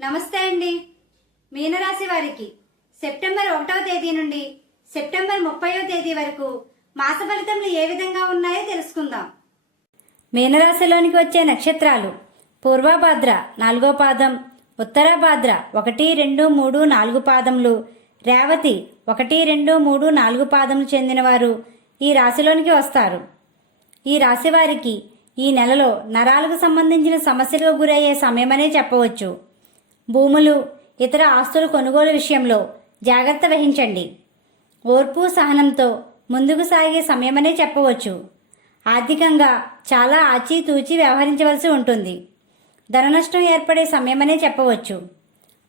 నమస్తే అండి. మీనరాశి వారికి సెప్టెంబర్ ఒకటవ తేదీ నుండి సెప్టెంబర్ ముప్పైవ తేదీ వరకు మాస ఫలితములు ఏ విధంగా ఉన్నాయో తెలుసుకుందాం. మీనరాశిలోనికి వచ్చే నక్షత్రాలు పూర్వభాద్ర నాలుగో పాదం ఉత్తరాభాద్ర ఒకటి రెండు మూడు నాలుగు పాదములు రేవతి ఒకటి రెండు మూడు నాలుగు పాదములు చెందినవారు ఈ రాశిలోనికి వస్తారు. ఈ రాశి వారికి ఈ నెలలో నరాలకు సంబంధించిన సమస్యలకు గురయ్యే సమయమనే చెప్పవచ్చు. భూములు ఇతర ఆస్తుల కొనుగోలు విషయంలో జాగ్రత్త వహించండి. ఓర్పు సహనంతో ముందుకు సాగే సమయమనే చెప్పవచ్చు. ఆర్థికంగా చాలా ఆచితూచి వ్యవహరించవలసి ఉంటుంది. ధననష్టం ఏర్పడే సమయమనే చెప్పవచ్చు.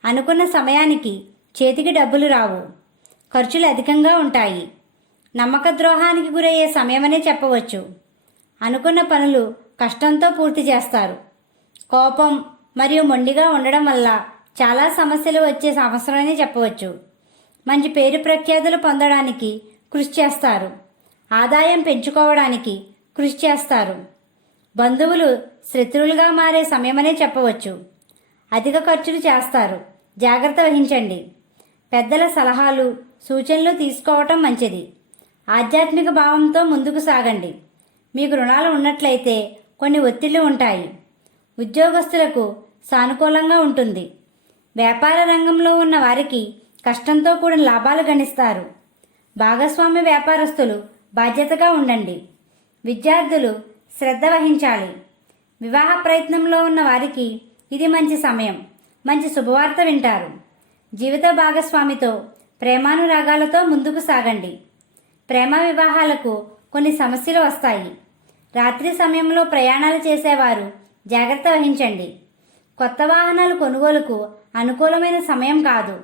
అనుకున్న సమయానికి చేతికి డబ్బులు రావు. ఖర్చులు అధికంగా ఉంటాయి. నమ్మక ద్రోహానికి గురయ్యే సమయమనే చెప్పవచ్చు. అనుకున్న పనులు కష్టంతో పూర్తి చేస్తారు. కోపం మరియు మొండిగా ఉండడం వల్ల చాలా సమస్యలు వచ్చే అవసరమని చెప్పవచ్చు. మంచి పేరు ప్రఖ్యాతులు పొందడానికి కృషి చేస్తారు. ఆదాయం పెంచుకోవడానికి కృషి చేస్తారు. బంధువులు శత్రువులుగా మారే సమయమనే చెప్పవచ్చు. అధిక ఖర్చులు చేస్తారు. జాగ్రత్త వహించండి. పెద్దల సలహాలు సూచనలు తీసుకోవటం మంచిది. ఆధ్యాత్మిక భావంతో ముందుకు సాగండి. మీకు రుణాలు ఉన్నట్లయితే కొన్ని ఒత్తిళ్ళు ఉంటాయి. ఉద్యోగస్తులకు సానుకూలంగా ఉంటుంది. వ్యాపార రంగంలో ఉన్న వారికి కష్టంతో కూడిన లాభాలు గణిస్తారు. భాగస్వామ్య వ్యాపారస్తులు బాధ్యతగా ఉండండి. విద్యార్థులు శ్రద్ధ వహించాలి. వివాహ ప్రయత్నంలో ఉన్న వారికి ఇది మంచి సమయం. మంచి శుభవార్త వింటారు. జీవిత భాగస్వామితో ప్రేమానురాగాలతో ముందుకు సాగండి. ప్రేమ వివాహాలకు కొన్ని సమస్యలు వస్తాయి. రాత్రి సమయంలో ప్రయాణాలు చేసేవారు జాగ్రత్త వహించండి. కొత్త వాహనాలు కొనుగోలుకు అనుకూలమైన సమయం కాదు.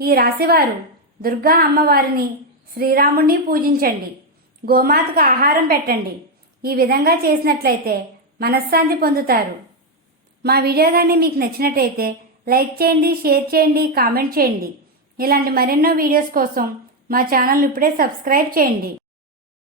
ఈ రాశివారు దుర్గా అమ్మవారిని శ్రీరాముణ్ణి పూజించండి. గోమాతకు ఆహారం పెట్టండి. ఈ విధంగా చేసినట్లయితే మనశ్శాంతి పొందుతారు. మా వీడియో కానీ మీకు నచ్చినట్టయితే లైక్ చేయండి షేర్ చేయండి కామెంట్ చేయండి. ఇలాంటి మరెన్నో వీడియోస్ కోసం మా ఛానల్ ఇప్పుడే సబ్స్క్రైబ్ చేయండి.